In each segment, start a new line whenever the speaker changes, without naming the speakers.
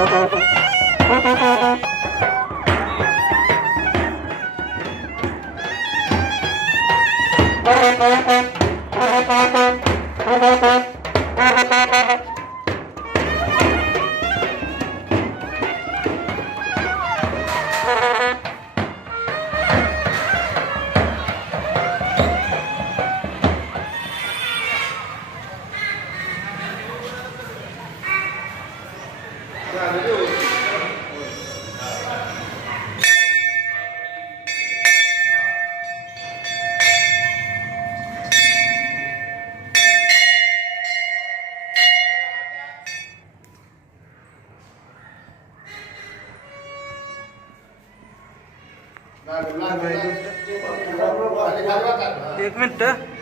Thank you. एक minute.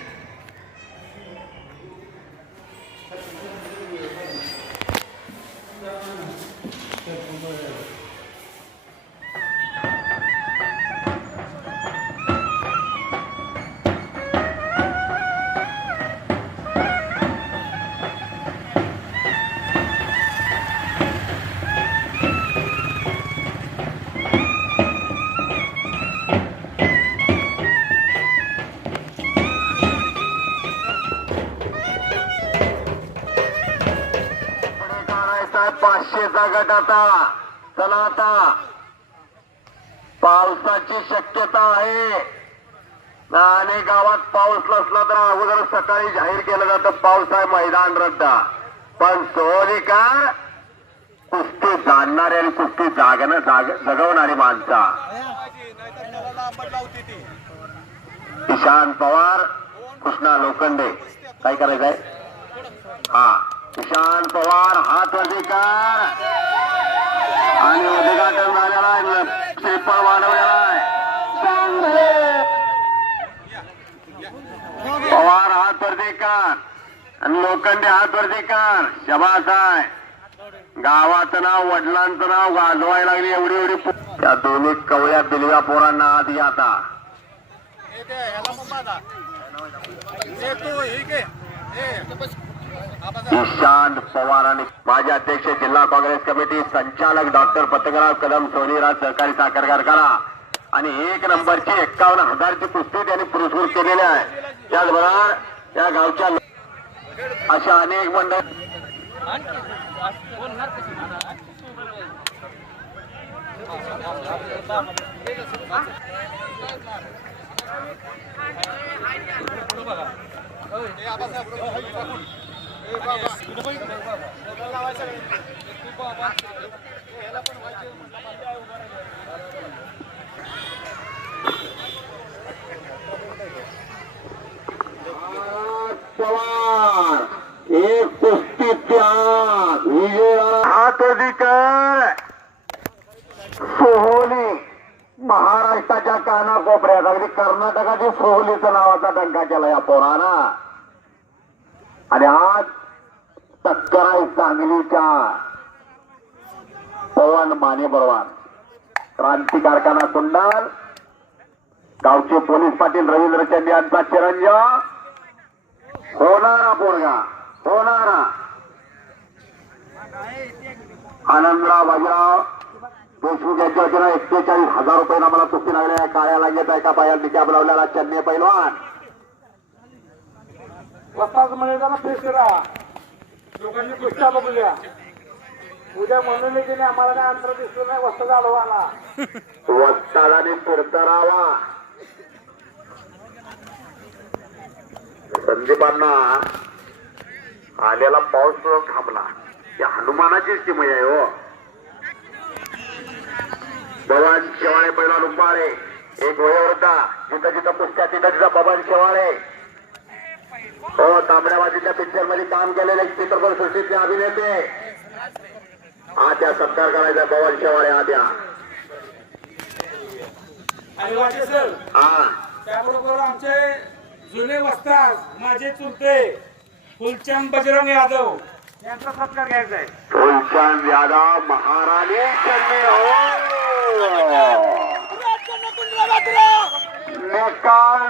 पाचशेचा गट आता चला आता. पावसाची शक्यता आहे. आणि गावात पाऊस नसला तर अगोदर सकाळी जाहीर केलं जातं पाऊस आहे मैदान रद्द. पण सोहलीकर कुस्ती जाणणारे आणि कुस्ती जागणं जाग जगवणारी माणसा. ईशान पवार कृष्णा लोखंडे. काय करायचंय? हा. ईशान पवार हात अधिकार आणि उद्घाटन झालेला आहे श्रीफळ वाढवलेला आहे. पवार हात वर्धेकर आणि लोखंडे हात वर्धेकर शबास आहे. गावाचं नाव वडिलांचं नाव गाजवायला लागली एवढी एवढी त्या दोन्ही कवळ्या बिलव्या पोरांना आत. या आता ईशांत पवार आणि माजी अध्यक्ष जिल्हा काँग्रेस कमिटी संचालक डॉक्टर पतंगराव कदम सोनीराज सहकारी साखर कारखाना. आणि एक नंबरची एक्कावन्न हजारची कुस्ती त्यांनी पुरस्कृत केलेली आहे. त्याचबरोबर त्या गावच्या अशा अनेक मंडळ पवार एक कुस्ती त्याग विजय अधिकार सोहोली महाराष्ट्राच्या कानाकोपऱ्यात अगदी कर्नाटकाची सोहोलीचं नावाचा डंका केला या पोराना. आणि आज टक्कर आहे सांगलीच्या पवन माने बरोबर. क्रांती कारखाना कुंडाल गावचे पोलीस पाटील रवींद्र चंद यांचा चिरंजीव. होणारा पोरगा होणारा. आनंदराव बाजीराव. देशमुख यांच्या वतीनं एक्केचाळीस हजार रुपये आम्हाला कुस्ती लागले काळ्या लागेत एका पायाला निकाब लावलेला चन्ने पैलवान.
वस्ताद मैदाना फ्रेश करा लोकांनी कुस्त्या बघूया. उद्या म्हणून की आम्हाला काय अंतर दिसलं नाही वस्ताद आला.
वस्तादाने फिरतरावा संदीपांना आलेला पाऊस थांबला. या हनुमानाचीच टीम आहे हो. भवान शेवाळे पहिला रुपाळे एक वयोवृद्धा. जिथं जिथं पुस्तक तिथं तिथं भवान शेवाळे. हो तांबड्याबाजीच्या पिक्चरमध्ये काम केलेले चित्रपट सृष्टीतले अभिनेते. हा त्या सत्कार करायचा भवान शेवाळे हा त्या
आणि वाटे सर
हा.
त्याबरोबर आमचे जुने वस्ताद माझे चुलते फुलचंद बजरंग यादव. यांचा सत्कार घ्यायचा आहे.
फुलचंद यादव महाराणी चन्ने हो. निकाल